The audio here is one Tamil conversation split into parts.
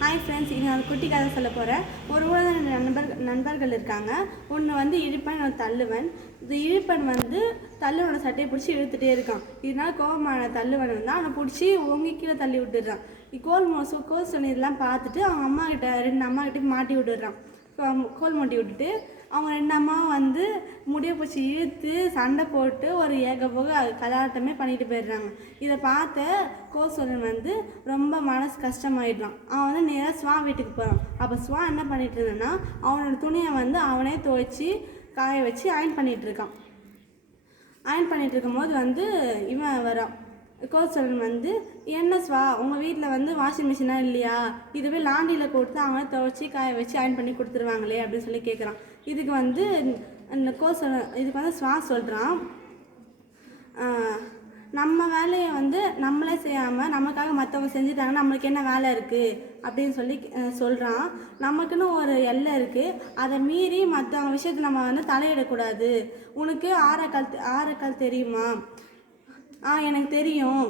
ஹாய் ஃப்ரெண்ட்ஸ், இங்கே நான் குட்டி கதை சொல்ல போகிறேன். ஒரு ஊரில் நண்பர்கள் இருக்காங்க. ஒன்று வந்து இழுப்பன், இன்னொன்று தள்ளுவன். இந்த இழுப்பன் வந்து தள்ளுவனோட சட்டையை பிடிச்சி இழுத்துட்டே இருக்கான். இதனால கோபமான தள்ளுவன் வந்து அவனை பிடிச்சி ஓங்கி கீழே தள்ளி விட்டுடுறான். கோல் சொன்னதெல்லாம் பார்த்துட்டு அவங்க அம்மா கிட்ட 2 அம்மா கிட்ட மாட்டி விட்டுடுறான். கோல் மாட்டி விட்டுட்டு அவங்க 2 அம்மாவும் வந்து முடிய பிடிச்சி இழுத்து சண்டை போட்டு ஒரு ஏகபோக கலாட்டமே பண்ணிட்டு போயிடுறாங்க. இதை பார்த்த கோசோலன் வந்து ரொம்ப மனசு கஷ்டமாயிடலாம். அவன் வந்து நேராக ஸ்வா வீட்டுக்கு போகிறான். அப்போ ஸ்வா என்ன பண்ணிட்டு இருந்தான்னா அவனோட துணியை வந்து அவனே துவைச்சி காய வச்சு அயன் பண்ணிகிட்டு இருக்கான். அயன் பண்ணிகிட்டு இருக்கும்போது வந்து இவன் வரான். கோசோலன் வந்து, என்ன ஸ்வா, உங்கள் வீட்டில் வந்து வாஷிங் மிஷினாக இல்லையா? இதுவே லாண்டியில் கொடுத்து அவங்கள துவைச்சி காய வச்சு அயன் பண்ணி கொடுத்துருவாங்களே அப்படின்னு சொல்லி கேட்குறான். இதுக்கு வந்து இதுக்கு வந்து ஸ்வா சொல்கிறான், நம்ம வேலையை வந்து நம்மளே செய்யாமல் நமக்காக மற்றவங்க செஞ்சுட்டாங்கன்னா நம்மளுக்கு என்ன வேலை இருக்குது அப்படின்னு சொல்லி சொல்கிறான். நமக்குன்னு ஒரு எல்லை இருக்குது, அதை மீறி மற்றவங்க விஷயத்தில் நம்ம வந்து தலையிடக்கூடாது. உனக்கு ஆரக்கால் தெரியுமா? எனக்கு தெரியும்.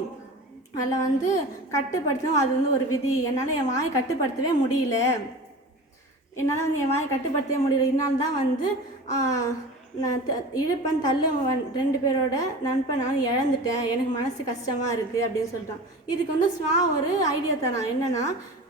அதில் வந்து கட்டுப்படுத்தணும், அது வந்து ஒரு விதி. என்னால் என் வாயை கட்டுப்படுத்தவே முடியல. இதனால தான் வந்து நான் இழுப்பன் தள்ளுவன் 2 பேரோட நண்பன் நான் இழந்துட்டேன். எனக்கு மனசு கஷ்டமாக இருக்குது அப்படின்னு சொல்லிட்டான். இதுக்கு வந்து ஸ்வா ஒரு ஐடியா தரான். என்னென்னா,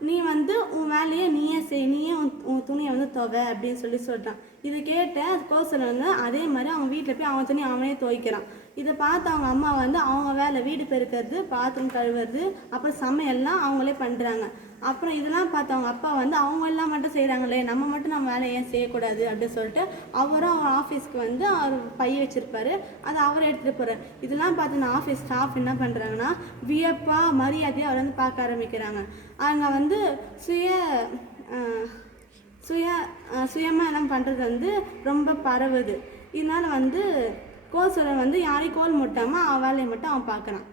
நீ வந்து உன் வேலையை நீயே செய், நீயே உன் துணியை வந்து துவை அப்படின்னு சொல்லிட்டான். இதை கேட்ட கோசலன் வந்து அதே மாதிரி அவன் வீட்டில் போய் அவன் துணி அவனே துவைக்கிறான். இதை பார்த்து அவங்க அம்மா வந்து அவங்க வேலை வீடு பெருக்கிறது, பாத்திரம் கழுவுறது, அப்புறம் சமையல்லாம் அவங்களே பண்ணுறாங்க. அப்புறம் இதெல்லாம் பார்த்து அவங்க அப்பா வந்து அவங்க எல்லாம் மட்டும் செய்கிறாங்களே, நம்ம மட்டும் நம்ம வேலை ஏன் செய்யக்கூடாது அப்படின்னு சொல்லிட்டு அவரும் அவங்க ஆஃபீஸ்க்கு வந்து அவர் பைய வச்சுருப்பாரு, அதை அவர் எடுத்துகிட்டு போகிறார். இதெல்லாம் பார்த்து நான் ஆஃபீஸ் ஸ்டாஃப் என்ன பண்ணுறாங்கன்னா வியப்பாக மரியாதையாக அவர் வந்து பார்க்க ஆரம்பிக்கிறாங்க. அவங்க வந்து சுயமாக எல்லாம் பண்ணுறது வந்து ரொம்ப பரவுது. இதனால் வந்து கோசோலன் வந்து யாரையும் கோல் முட்டாமல் அவன் வேலையை மட்டும் அவன் பார்க்குறான்.